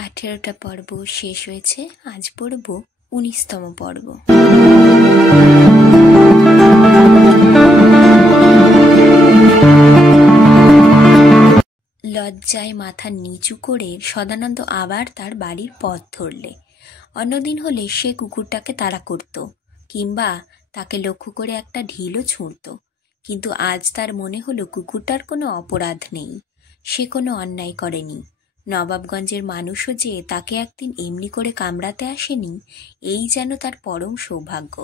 18টা পর্ব শেষ হয়েছে। আজ পড়ব 19তম পর্ব। লজ্জায় মাথা নিচু করে সদানন্দ আবার তার বাড়ির পথ ধরলে। অন্যদিন হলে সে কুকুরটাকে তাড়া করত, কিংবা তাকে লক্ষ্য করে একটা ঢিলও ছুঁড়ত, কিন্তু আজ তার মনে হলো কুকুরটার কোনো অপরাধ নেই, সে কোনো অন্যায় করেনি। নবাবগঞ্জের মানুষও যে তাকে একদিন এমনি করে কামড়াতে আসেনি, এই যেন তার পরম সৌভাগ্য।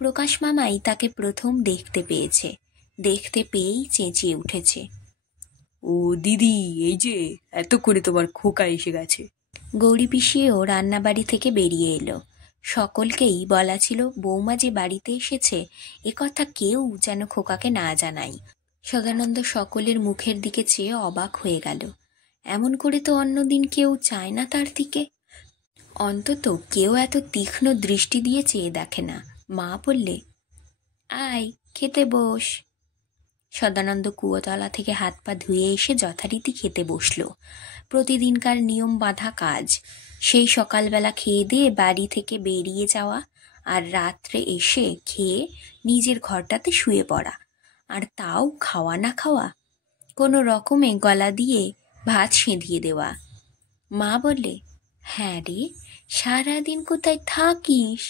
প্রকাশ মামাই তাকে প্রথম দেখতে পেয়েছে, দেখতে পেয়েই চেঁচিয়ে উঠেছে, ও দিদি, এই যে এত করে তোমার খোকা এসে গেছে। গৌরী পিসিও রান্নাবাড়ি থেকে বেরিয়ে এলো। সকলকেই বলা ছিল বৌমা যে বাড়িতে এসেছে এ কথা কেউ যেন খোকাকে না জানায়। সদানন্দ সকলের মুখের দিকে চেয়ে অবাক হয়ে গেল। এমন করে তো অন্যদিন কেউ চায় না তার দিকে, অন্তত কেউ এত তীক্ষ্ণ দৃষ্টি দিয়ে চেয়ে দেখে না। মা বললে, আয় খেতে বস। সদানন্দ কুয়োতলা থেকে হাত পা ধুয়ে এসে যথারীতি খেতে বসল। প্রতিদিনকার নিয়ম বাঁধা কাজ, সেই সকালবেলা খেয়ে দিয়ে বাড়ি থেকে বেরিয়ে যাওয়া, আর রাত্রে এসে খেয়ে নিজের ঘরটাতে শুয়ে পড়া, আর তাও খাওয়া না খাওয়া, কোনো রকমে গলা দিয়ে ভাত সেঁধিয়ে দেওয়া। মা বললে, হ্যাঁ রে, সারাদিন কোথায় থাকিস?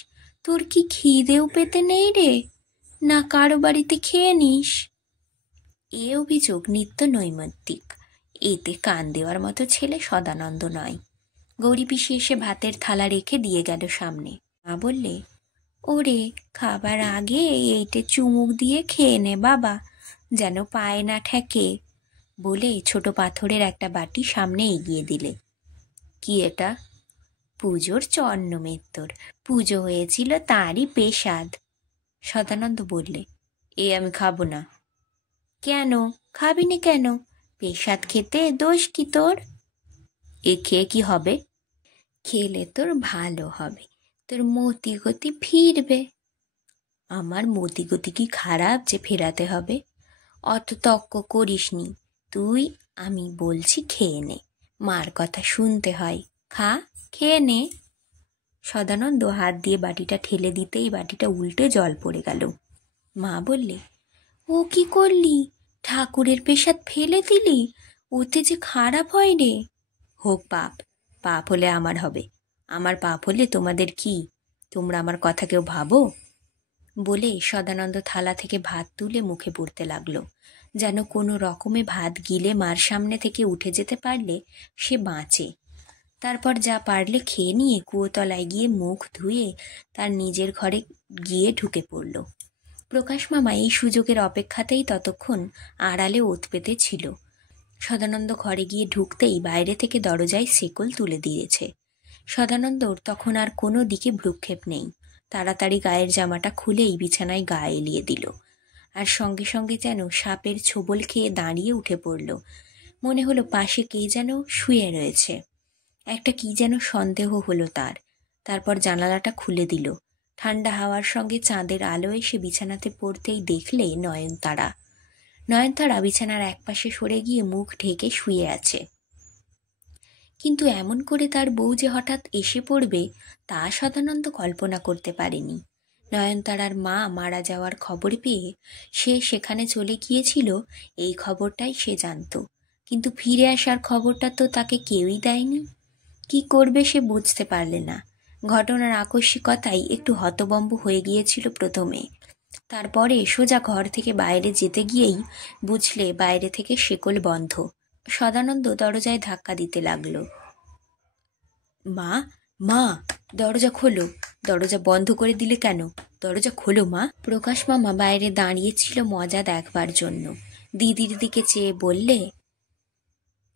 তোর কি খিদেও পেতে নেই রে? না কারো বাড়িতে খেয়ে নিস? এ অভিযোগ নিত্য নৈমিত্তিক। এতে কান দেওয়ার মতো ছেলে সদানন্দ নয়। গৌরী পিসি এসে ভাতের থালা রেখে দিয়ে গেল সামনে। মা বললে, ওরে, খাবার আগে এইটে চুমুক দিয়ে খেয়ে নে বাবা, যেন পায়ে না ঠেকে, বলে ছোট পাথরের একটা বাটি সামনে এগিয়ে দিলে। কি এটা? পুজোর চন্নমেত্তর, পুজো হয়েছিল তারই পেশাদ। সদানন্দ বললে, এ আমি খাবো না। কেন খাবি না? কেন? পেশাদ খেতে দোষ কি তোর? এ খেয়ে কি হবে? খেলে তোর ভালো হবে, তোর মতি গতি ফিরবে। আমার মতি গতি কি খারাপ যে ফেরাতে হবে? অত তক্ক করিস নি তুই, আমি বলছি খেয়ে নে, মার কথা শুনতে হয়, খা, খেয়ে নে। সদানন্দ হাত দিয়ে বাটিটা ঠেলে দিতেই বাটিটা উল্টে জল পড়ে গেল। মা বললে, ও কি করলি? ঠাকুরের পেশাদ ফেলে দিলি? ওতে যে খারাপ হয় রে। হোক পাপ, পাপ হলে আমার হবে, আমার পাপ হলে তোমাদের কি? তোমরা আমার কথা কেউ ভাবো? বলে সদানন্দ থালা থেকে ভাত তুলে মুখে পুরতে লাগলো, যেন কোনো রকমে ভাত গিলে মার সামনে থেকে উঠে যেতে পারলে সে বাঁচে। তারপর যা পারলে খেয়ে নিয়ে কুয়োতলায় গিয়ে মুখ ধুয়ে তার নিজের ঘরে গিয়ে ঢুকে পড়ল। প্রকাশ মামা এই সুযোগের অপেক্ষাতেই ততক্ষণ আড়ালে ওত পেতে ছিল। সদানন্দ ঘরে গিয়ে ঢুকতেই বাইরে থেকে দরজায় শেকল তুলে দিয়েছে। সদানন্দর তখন আর কোনো দিকে ভ্রুক্ষেপ নেই। তাড়াতাড়ি গায়ের জামাটা খুলেই বিছানায় গা এলিয়ে দিল, আর সঙ্গে সঙ্গে যেন সাপের ছোবল খেয়ে দাঁড়িয়ে উঠে পড়ল। মনে হলো পাশে কে যেন শুয়ে রয়েছে। একটা কি যেন সন্দেহ হলো তার। তারপর জানালাটা খুলে দিল। ঠান্ডা হাওয়ার সঙ্গে চাঁদের আলো এসে বিছানাতে পড়তেই দেখলে নয়নতারা। নয়নতারা বিছানার একপাশে সরে গিয়ে মুখ ঢেকে শুয়ে আছে। কিন্তু এমন করে তার বউ যে হঠাৎ এসে পড়বে তা সদানন্দ কল্পনা করতে পারেনি। নয়নতারার মা মারা যাওয়ার খবর পেয়ে সে সেখানে চলে গিয়েছিল, এই খবরটাই সে জানত, কিন্তু ফিরে আসার খবরটা তো তাকে কেউই দেয়নি। কি করবে সে বুঝতে পারলে না। ঘটনার আকস্মিকতাই একটু হতবম্ব হয়ে গিয়েছিল প্রথমে, তারপরে সোজা ঘর থেকে বাইরে যেতে গিয়েই বুঝলে বাইরে থেকে শেকল বন্ধ। সদানন্দ দরজায় ধাক্কা দিতে লাগলো। মা, মা, দরজা খোলো, দরজা বন্ধ করে দিলে কেন? দরজা খোলো মা। প্রকাশ মামা বাইরে দাঁড়িয়েছিল মজা দেখবার জন্য। দিদির দিকে চেয়ে বললে,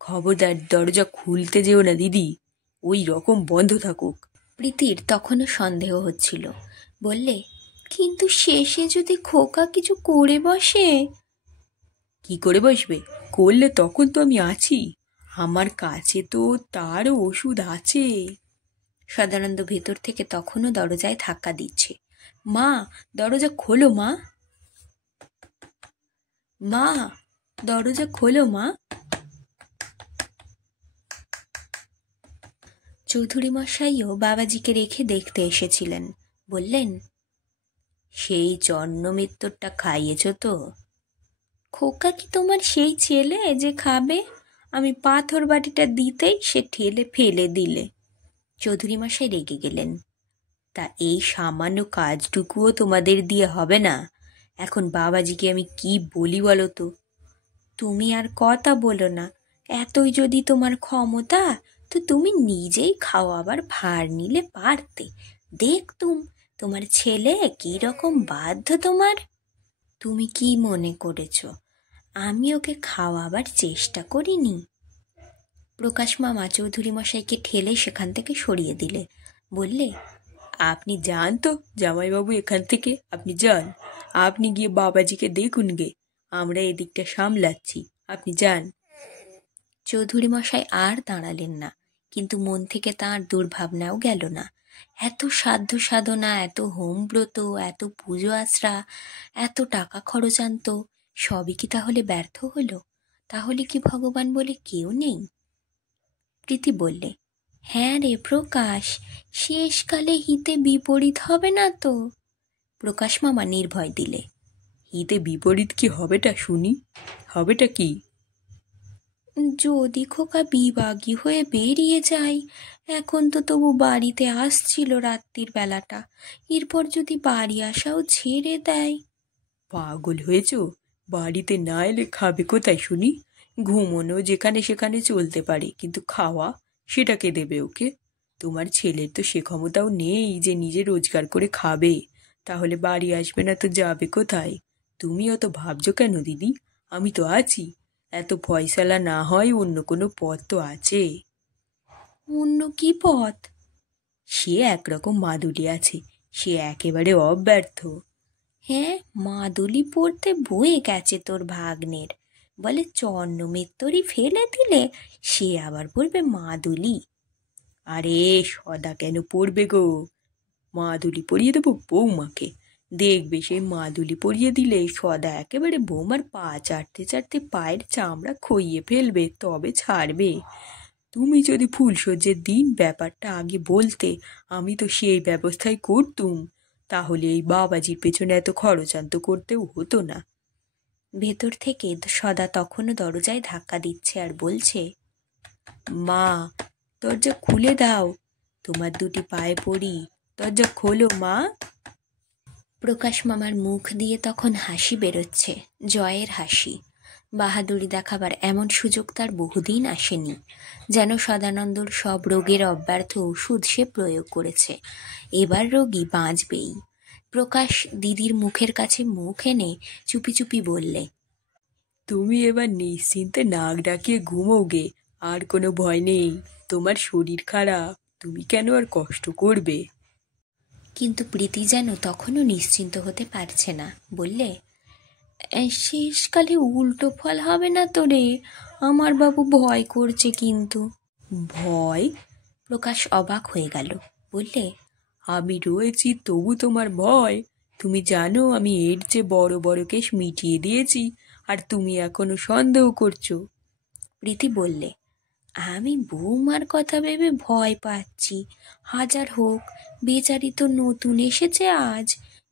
খবরদার দরজা খুলতে যেও না দিদি, ওই রকম বন্ধ থাকুক। প্রীতির তখনও সন্দেহ হচ্ছিল। বললে, কিন্তু শেষে যদি খোকা কিছু করে বসে? কি করে বসবে? করলে তখন তো আমি আছি, আমার কাছে তো তার ওষুধ আছে। সদানন্দ ভেতর থেকে তখনও দরজায় ধাক্কা দিচ্ছে। মা, দরজা খোলো মা, মা, দরজা খোলো মা। চৌধুরী মশাইও বাবাজিকে রেখে দেখতে এসেছিলেন। বললেন, সেই জন্মমৃত্যুরটা খাইয়েছ তো? খোকা কি তোমার সেই ছেলে যে খাবে? আমি পাথর বাটিটা দিতেই সে ঠেলে ফেলে দিলে। চৌধুরী মশাই রেগে গেলেন। তা এই সামান্য কাজটুকুও তোমাদের দিয়ে হবে না? এখন বাবাজিকে আমি কি বলি বলো তো? তুমি আর কথা বলো না। এতই যদি তোমার ক্ষমতা, তো তুমি নিজেই খাওয়াবার ভার নিলে পারতে। দেখতুম তোমার ছেলে কি রকম বাধ্য তোমার। তুমি কি মনে করেছ আমি ওকে খাওয়াবার চেষ্টা করিনি? প্রকাশ মামা চৌধুরী মশাইকে ঠেলে সেখান থেকে সরিয়ে দিলে। বললে, আপনি যান তো জামাইবাবু, এখান থেকে আপনি যান। আপনি গিয়ে বাবাজিকে দেখুন গে, আমরা এদিকটা সামলাচ্ছি, আপনি যান। চৌধুরী মশাই আর দাঁড়ালেন না, কিন্তু মন থেকে তাঁর দুর্ভাবনাও গেল না। এত সাধ্য সাধনা, এত হোমব্রত, এত পুজো আশ্রা, এত টাকা খরচান্ত, সবই কি তাহলে ব্যর্থ হলো? তাহলে কি ভগবান বলে কেউ নেই? প্রীতি বললে, হ্যাঁ রে প্রকাশ, শেষকালে হিতে বিপরীত হবে না তো? প্রকাশ মামা নির্ভয় দিলে, হিতে বিপরীত কি হবেটা শুনি, হবেটা কি? যদি খোকা বিভাগী হয়ে বেরিয়ে যায়, এখন তো তবু বাড়িতে আসছিল রাত্রির বেলাটা, এরপর যদি বাড়ি আসাও ছেড়ে দেয়। পাগল হয়েছ? বাড়িতে না এলে খাবে কোথায় শুনি? ঘুমোনো যেখানে সেখানে চলতে পারে, কিন্তু খাওয়া সেটাকে দেবে ওকে? তোমার ছেলের তো সে ক্ষমতাও নেই যে নিজে রোজগার করে খাবে। তাহলে বাড়ি আসবে না তো যাবে কোথায়? তুমি অত ভাবছো কেন দিদি? আমি তো আছি। এত ফয়সালা না হয় অন্য কোনো পথ তো আছে। অন্য কি পথ? সে একরকম মাদুলি আছে, সে একেবারে অব্যর্থ। হ্যাঁ, মাদুলি পড়তে বয়ে গেছে তোর ভাগ্নের। বলে চন্নমেত্তরই ফেলে দিলে, সে আবার পড়বে মাদুলি। আরে সদা কেন পড়বে গো? মাদুলি পরিয়ে দেবো বৌমাকে। দেখবে সেই মাদুলি পরিয়ে দিলে সদা একেবারে বৌমার পা চাটতে চাটতে পায়ের চামড়া খইয়ে ফেলবে, তবে ছাড়বে। তুমি যদি ফুলসজ্জের দিন ব্যাপারটা আগে বলতে, আমি তো সেই ব্যবস্থাই করতুম। তাহলে এই বাবাজির পেছনে এত খরচান্ত করতেও হতো না। ভেতর থেকে সদা তখনও দরজায় ধাক্কা দিচ্ছে আর বলছে, মা, দরজা খুলে দাও, তোমার দুটি পায়ে পড়ি, দরজা খোলো মা। প্রকাশ মামার মুখ দিয়ে তখন হাসি বেরোচ্ছে, জয়ের হাসি। বাহাদুরি দেখাবার এমন সুযোগ তার বহুদিন আসেনি। যেন সদানন্দর সব রোগের অব্যর্থ ওষুধ সে প্রয়োগ করেছে। এবার রোগী বাঁচবেই। প্রকাশ দিদির মুখের কাছে মুখ এনে চুপি চুপি বললে, তুমি এবার নিশ্চিন্তে নাক ডাকিয়ে ঘুমোগে, আর কোনো ভয় নেই। তোমার শরীর খারাপ, তুমি কেন আর কষ্ট করবে? কিন্তু প্রীতি যেন তখনও নিশ্চিন্ত হতে পারছে না। বললে, শেষকালে উল্টো ফল হবে না তো রে? আমার বাবু ভয় করছে কিন্তু। ভয়? প্রকাশ অবাক হয়ে গেল। বললে, আমি রয়েছি তবু তোমার ভয়? তুমি জানো আমি এর যে বড় বড় কেস মিটিয়ে দিয়েছি, আর তুমি এখনো সন্দেহ করছো? প্রীতি বললে, আমি বৌমার কথা ভেবে ভয় পাচ্ছি। হাজার হোক, বেচারি তো নতুন এসেছে আজ,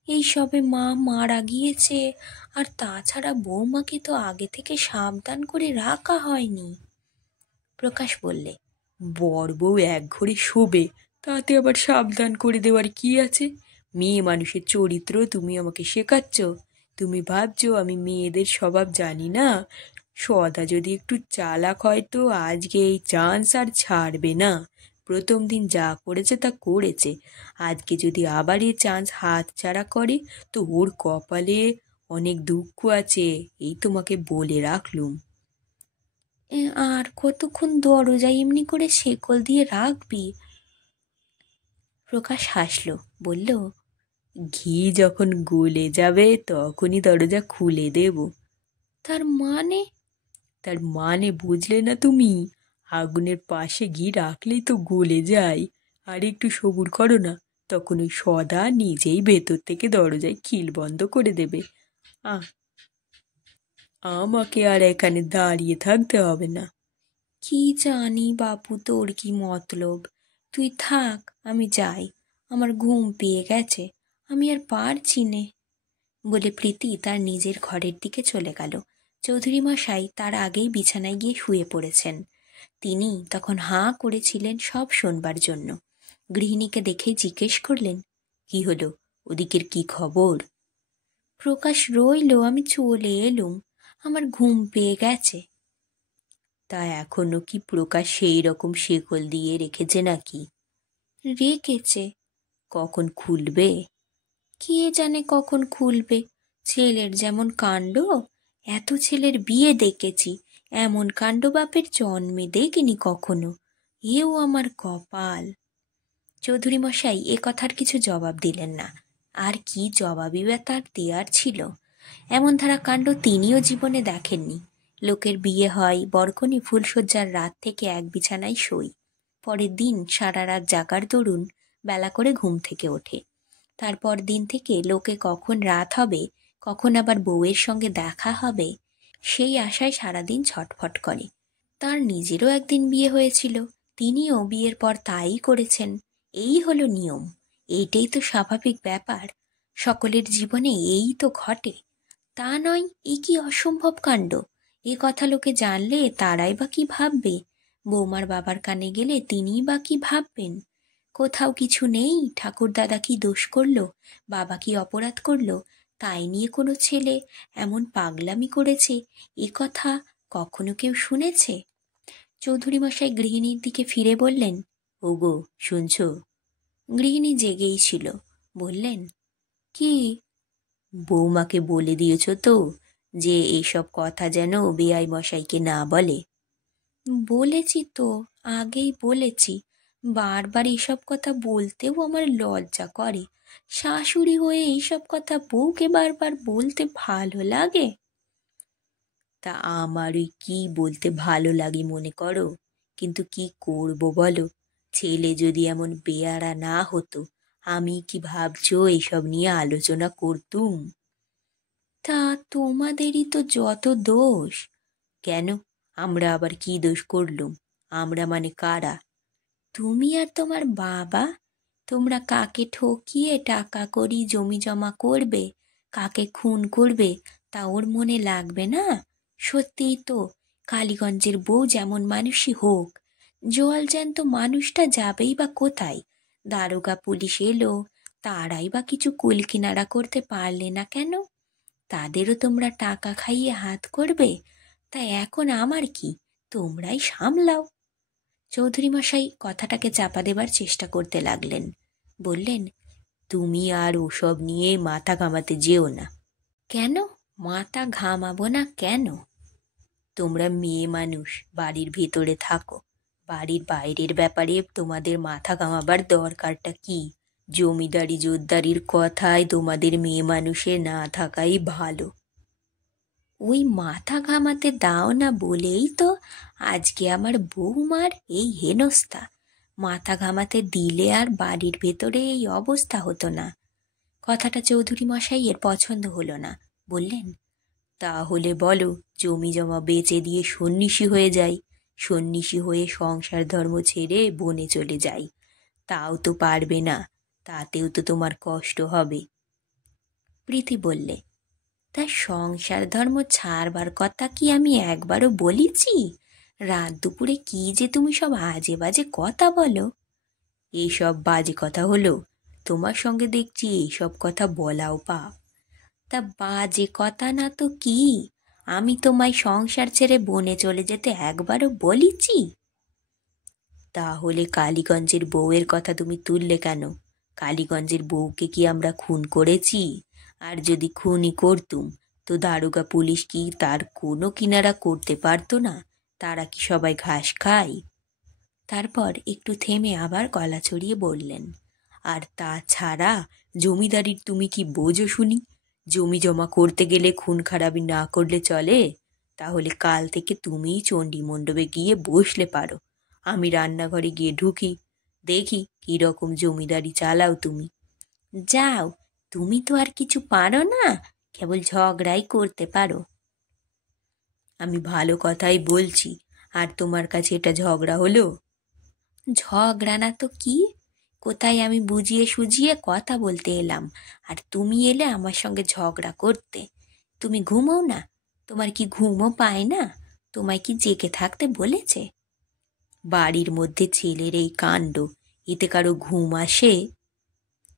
এই সবে মা মারা গিয়েছে, আর তাছাড়া বৌমাকে তো আগে থেকে সাবধান করে রাখা হয়নি। প্রকাশ বললে, বর বউ এক ঘরে শোবে, তাতে আবার সাবধান করে দেওয়ার কি আছে? মেয়ে মানুষের চরিত্র তুমি আমাকে শেখাচ্ছ? তুমি ভাবছো আমি মেয়েদের স্বভাব জানি না? সদা যদি একটু চালাক হয় তো আজকে এই চান্স আর ছাড়বে না। প্রথম দিন যা করেছে তা করেছে, আজকে যদি আবার এই চান্স হাতছাড়া করে তো ওর কপালে অনেক দুঃখ আছে, এই তোমাকে বলে রাখলুম। আর কতক্ষণ দরজায় এমনি করে শেকল দিয়ে রাখবি? প্রকাশ হাসল, বলল, ঘি যখন গলে যাবে তখনই দরজা খুলে দেব। তার মানে? তার মানে বুঝলে না তুমি? আগুনের পাশে ঘি রাখলেই তো গলে যায়। আর একটু সবুর করো না, তখন ওই সদা নিজেই ভেতর থেকে দরজায় খিল বন্ধ করে দেবে। আমাকে আর এখানে দাঁড়িয়ে থাকতে হবে না। কি জানি বাপু তোর কি মতলব? তুই থাক, আমি যাই, আমার ঘুম পেয়ে গেছে, আমি আর পারছি নে বলে প্রীতি তার নিজের ঘরের দিকে চলে গেল। চৌধুরী মশাই তার আগেই বিছানায় গিয়ে শুয়ে পড়েছেন। তিনি তখন হাঁ করেছিলেন সব শোনবার জন্য। গৃহিণীকে দেখেই জিজ্ঞেস করলেন, কি হলো, ওদিকের কি খবর? প্রকাশ রইল, আমি চলে এলুম, আমার ঘুম পেয়ে গেছে। তা এখনো কি প্রকাশ সেই রকম শেকল দিয়ে রেখেছে নাকি? রেখেছে। কখন খুলবে? কে জানে কখন খুলবে। ছেলের যেমন কাণ্ড, এত ছেলের বিয়ে দেখেছি, এমন কাণ্ড বাপের জন্মে দেখিনি কখনো। এও আমার কপাল। চৌধুরী মশাই এ কথার কিছু জবাব দিলেন না। আর কি জবাবই বা তার দেয়ার ছিল? এমন ধারা কাণ্ড তিনিও জীবনে দেখেননি। লোকের বিয়ে হয়, বরকনে ফুলশয্যার রাত থেকে এক বিছানায় শোয়, পরের দিন সারা রাত জাগার দরুন বেলা করে ঘুম থেকে ওঠে। তারপর দিন থেকে লোকে কখন রাত হবে, কখন আবার বউয়ের সঙ্গে দেখা হবে, সেই আশায় সারাদিন ছটফট করে। তার নিজেরও একদিন বিয়ে হয়েছিল, তিনিও বিয়ের পর তাই করেছেন। এই হলো নিয়ম, এইটাই তো স্বাভাবিক ব্যাপার, সকলের জীবনে এই তো ঘটে। তা নয়, এ কি অসম্ভব কাণ্ড? এ কথা লোকে জানলে তারাই বা কি ভাববে? বৌমার বাবার কানে গেলে তিনিই বা কি ভাববেন? কোথাও কিছু নেই, ঠাকুরদাদা কি দোষ করলো, বাবা কি অপরাধ করলো, তাই নিয়ে কোনো ছেলে এমন পাগলামি করেছে, এ কথা কখনো কেউ শুনেছে? চৌধুরী মশাই গৃহিণীর দিকে ফিরে বললেন, ওগো, শুনছ? গৃহিণী জেগেই ছিল, বললেন, কি? বৌমাকে বলে দিয়েছ তো যে এসব কথা যেন বেয়াই মশাইকে না বলে? বলেছি তো, আগেই বলেছি। বারবার এসব কথা বলতেও আমার লজ্জা করে। শাশুড়ি হয়ে এইসব কথা বউকে বারবার বলতে ভালো লাগে? তা আমার ওই কি বলতে ভালো লাগে মনে করো? কিন্তু কি করব বলো, ছেলে যদি এমন বেয়ারা না হতো, আমি কি ভাবছো এইসব নিয়ে আলোচনা করতুম? তা তোমাদেরই তো যত দোষ। কেন, আমরা আবার কি দোষ করলুম? আমরা মানে কারা? তুমি আর তোমার বাবা। তোমরা কাকে ঠকিয়ে টাকা করি জমি জমা করবে, কাকে খুন করবে, তা ওর মনে লাগবে না? সত্যিই তো, কালীগঞ্জের বউ যেমন মানুষই হোক, জল জ্যান্ত মানুষটা যাবেই বা কোথায়? দারোগা পুলিশ এলো, তারাই বা কিছু কুল কিনারা করতে পারলে না কেন? তাদেরও তোমরা টাকা খাইয়ে হাত করবে। তাই এখন আমার কি, তোমরাই সামলাও। চৌধুরী মশাই কথাটাকে চাপা দেবার চেষ্টা করতে লাগলেন। বললেন, তুমি আর ওসব নিয়ে মাথা ঘামাতে যেও না। কেন মাথা ঘামাবো না কেন? তোমরা মেয়ে মানুষ, বাড়ির ভেতরে থাকো, বাড়ির বাইরের ব্যাপারে তোমাদের মাথা ঘামাবার দরকারটা কি? জমিদারি জোরদারির কথায় তোমাদের মেয়ে মানুষের না থাকাই ভালো। ওই মাথা ঘামাতে দাও না বলেই তো আজকে আমার বৌমার এই হেনস্থা। মাথা ঘামাতে দিলে আর বাড়ির ভেতরে এই অবস্থা হতো না। কথাটা চৌধুরী মশাইয়ের পছন্দ হলো না। বললেন, তাহলে বলো জমি জমা বেচে দিয়ে সন্ন্যাসী হয়ে যাই, সন্ন্যাসী হয়ে সংসার ধর্ম ছেড়ে বনে চলে যাই। তাও তো পারবে না, তাতেও তো তোমার কষ্ট হবে। প্রীতি বললে, তা সংসার ধর্ম ছাড়বার কথা কি আমি একবারও বলেছি? রাত দুপুরে কি যে তুমি সব আজে বাজে কথা বলো। এইসব বাজে কথা হলো? তোমার সঙ্গে দেখছি এইসব কথা বলাও পাপ। তা বাজে কথা না তো কি? আমি তোমায় সংসার ছেড়ে বনে চলে যেতে একবারও বলেছি? তাহলে কালীগঞ্জের বউয়ের কথা তুমি তুললে কেন? কালীগঞ্জের বউকে কি আমরা খুন করেছি? আর যদি খুনই করতুম, তো দারোগা পুলিশ কি তার কোনো কিনারা করতে পারতো না? তারা কি সবাই ঘাস খায়? তারপর একটু থেমে আবার গলা ছড়িয়ে বললেন, আর তাছাড়া জমিদারির তুমি কি বোঝো শুনি? জমি জমা করতে গেলে খুন খারাপি না করলে চলে? তাহলে কাল থেকে তুমিই চণ্ডী মণ্ডপে গিয়ে বসলে পারো, আমি রান্নাঘরে গিয়ে ঢুকি, দেখি কি রকম জমিদারি চালাও তুমি। যাও, তুমি তো আর কিছু পারো না, কেবল ঝগড়াই করতে পারো। আমি ভালো কথাই বলছি, আর তোমার কাছে এটা ঝগড়া হলো? ঝগড়া না তো কি? কোথায় আমি বুঝিয়ে সুঝিয়ে কথা বলতে এলাম, আর তুমি এলে আমার সঙ্গে ঝগড়া করতে। তুমি ঘুমোও না? তোমার কি ঘুমও পায় না? তোমায় কি জেগে থাকতে বলেছে? বাড়ির মধ্যে ছেলের এই কাণ্ড, এতে কারো ঘুম আসে?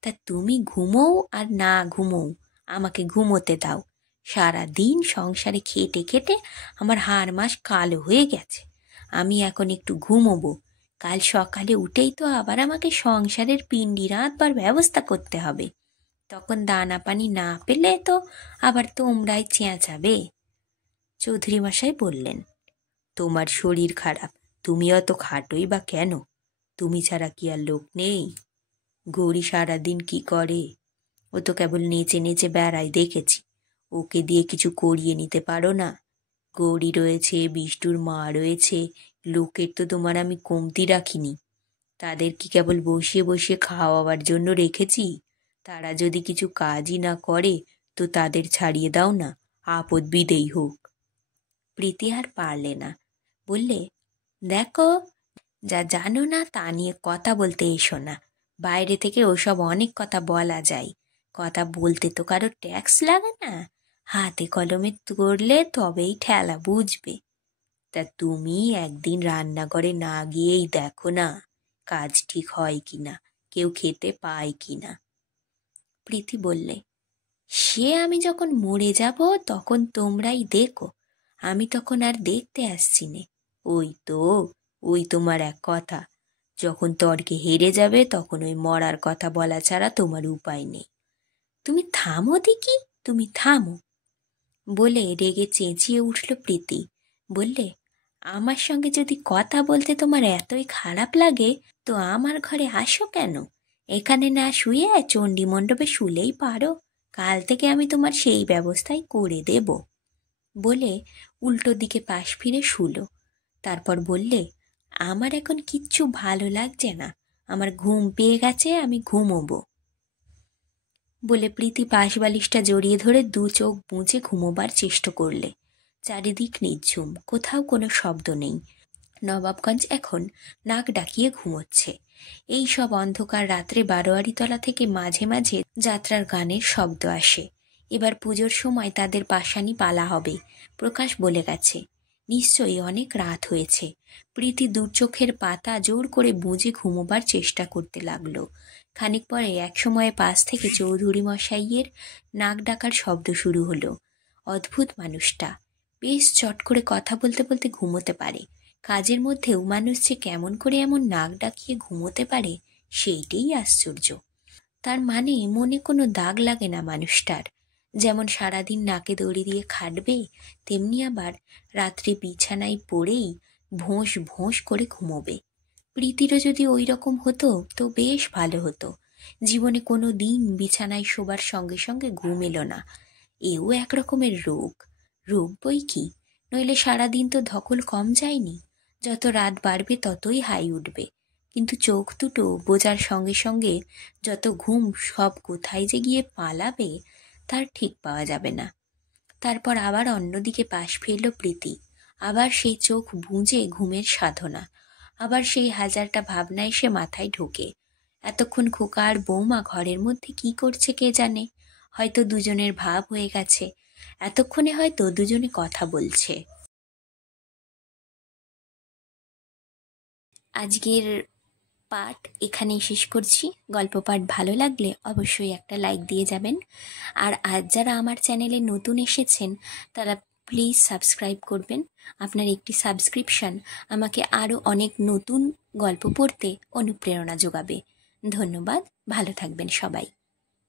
তা তুমি ঘুমোও আর না ঘুমোও, আমাকে ঘুমোতে দাও। সারা দিন সংসারে খেটে খেটে আমার হাড় মাস কালো হয়ে গেছে। আমি এখন একটু ঘুমোবো। কাল সকালে উঠেই তো আবার আমাকে সংসারের পিণ্ডি রাঁধবার ব্যবস্থা করতে হবে। তখন দানা পানি না পেলে তো আবার তোমরাই চেঁচাবে। চৌধুরী মশাই বললেন, তোমার শরীর খারাপ, তুমি অত খাটোই বা কেন? তুমি ছাড়া কি আর লোক নেই? গৌরী সারাদিন কি করে? ও তো কেবল নেচে নেচে বেড়ায় দেখেছি। ওকে দিয়ে কিছু করিয়ে নিতে পারো না? গৌরী রয়েছে, বিষ্টুর মা রয়েছে, লোকের তো তোমার আমি কমতি রাখিনি। তাদের কি কেবল বসিয়ে বসিয়ে খাওয়াবার জন্য রেখেছি? তারা যদি কিছু কাজই না করে তো তাদের ছাড়িয়ে দাও না, আপদ বিদেই হোক। প্রীতি আর পারলে না, বললে, দেখো, যা জানো না তা নিয়ে কথা বলতে এসো না। বাইরে থেকে ওসব অনেক কথা বলা যায়, কথা বলতে তো কারো ট্যাক্স লাগে না। হাতে কলমে করলে তবেই ঠেলা বুঝবে। তা তুমি একদিন রান্নাঘরে না গিয়েই দেখো না, কাজ ঠিক হয় কিনা, কেউ খেতে পায় কিনা। প্রীতি বললে, সে আমি যখন মরে যাব তখন তোমরাই দেখো, আমি তখন আর দেখতে আসছি নে। ওই তোমার এক কথা। যখন তর্কে হেরে যাবে তখন ওই মরার কথা বলা ছাড়া তোমার উপায় নেই। তুমি থামো দেখি, তুমি থামো, বলে রেগে চেঁচিয়ে উঠল প্রীতি। বললে, আমার সঙ্গে যদি কথা বলতে তোমার এতই খারাপ লাগে তো আমার ঘরে আসো কেন? এখানে না শুয়ে চণ্ডী মণ্ডপে শুলেই পারো। কাল থেকে আমি তোমার সেই ব্যবস্থাই করে দেব। বলে উল্টো দিকে পাশ ফিরে শুলো। তারপর বললে, আমার এখন কিচ্ছু ভালো লাগছে না, আমার ঘুম পেয়ে গেছে, আমি ঘুমোবো। বলে প্রীতি পাশ বালিশটা জড়িয়ে ধরে দু চোখ বুঁজে ঘুমোবার চেষ্টা করলে। চারিদিক নিঝুম, কোথাও কোনো শব্দ নেই। নবাবগঞ্জ এখন নাক ডাকিয়ে ঘুমোচ্ছে। এই সব অন্ধকার রাত্রে বারোয়ারিতলা থেকে মাঝে মাঝে যাত্রার গানের শব্দ আসে। এবার পুজোর সময় তাদের পাশানি পালা হবে, প্রকাশ বলে গেছে। নিশ্চয়ই অনেক রাত হয়েছে। প্রীতি দু চোখের পাতা জোর করে বুঝে ঘুমোবার চেষ্টা করতে লাগলো। খানিক পরে একসময়ে পাশ থেকে চৌধুরী মশাইয়ের নাক ডাকার শব্দ শুরু হলো। অদ্ভুত মানুষটা, বেশ চট করে কথা বলতে বলতে ঘুমোতে পারে। কাজের মধ্যেও মানুষ যে কেমন করে এমন নাক ডাকিয়ে ঘুমোতে পারে সেইটাই আশ্চর্য। তার মানে মনে কোনো দাগ লাগে না মানুষটার। যেমন সারাদিন নাকে দড়ি দিয়ে খাটবে, তেমনি আবার রাত্রে বিছানায় পড়েই ভোঁস ভোঁস করে ঘুমোবে। প্রীতিরও যদি ওই রকম হতো তো বেশ ভালো হতো। জীবনে কোনো দিন বিছানায় শোবার সঙ্গে সঙ্গে ঘুম এলো না। এও এক রকমের রোগ। রোগ বই কি, নইলে সারাদিন তো ধকল কম যায়নি। যত রাত বাড়বে ততই হাই উঠবে, কিন্তু চোখ দুটো বোঝার সঙ্গে সঙ্গে যত ঘুম সব কোথায় যে গিয়ে পালাবে তার ঠিক পাওয়া যাবে না। তারপর আবার অন্যদিকে পাশ ফিরল প্রীতি। আবার সেই চোখ বুঁজে ঘুমের সাধনা, আবার সেই হাজারটা ভাবনা এসে মাথায় ঢোকে। এতক্ষণ খোকা আর বৌমা ঘরের মধ্যে কি করছে কে জানে, হয়তো দুজনের ভাব হয়ে গেছে, এতক্ষণে হয়তো দুজনে কথা বলছে। আজকের পাঠ এখানেই শেষ করছি। গল্প পাঠ ভালো লাগলে অবশ্যই একটা লাইক দিয়ে যাবেন। আর আজ যারা আমার চ্যানেলে নতুন এসেছেন তারা প্লিজ সাবস্ক্রাইব করবেন। আপনার একটি সাবস্ক্রিপশন আমাকে আরও অনেক নতুন গল্প পড়তে অনুপ্রেরণা যোগাবে। ধন্যবাদ, ভালো থাকবেন সবাই।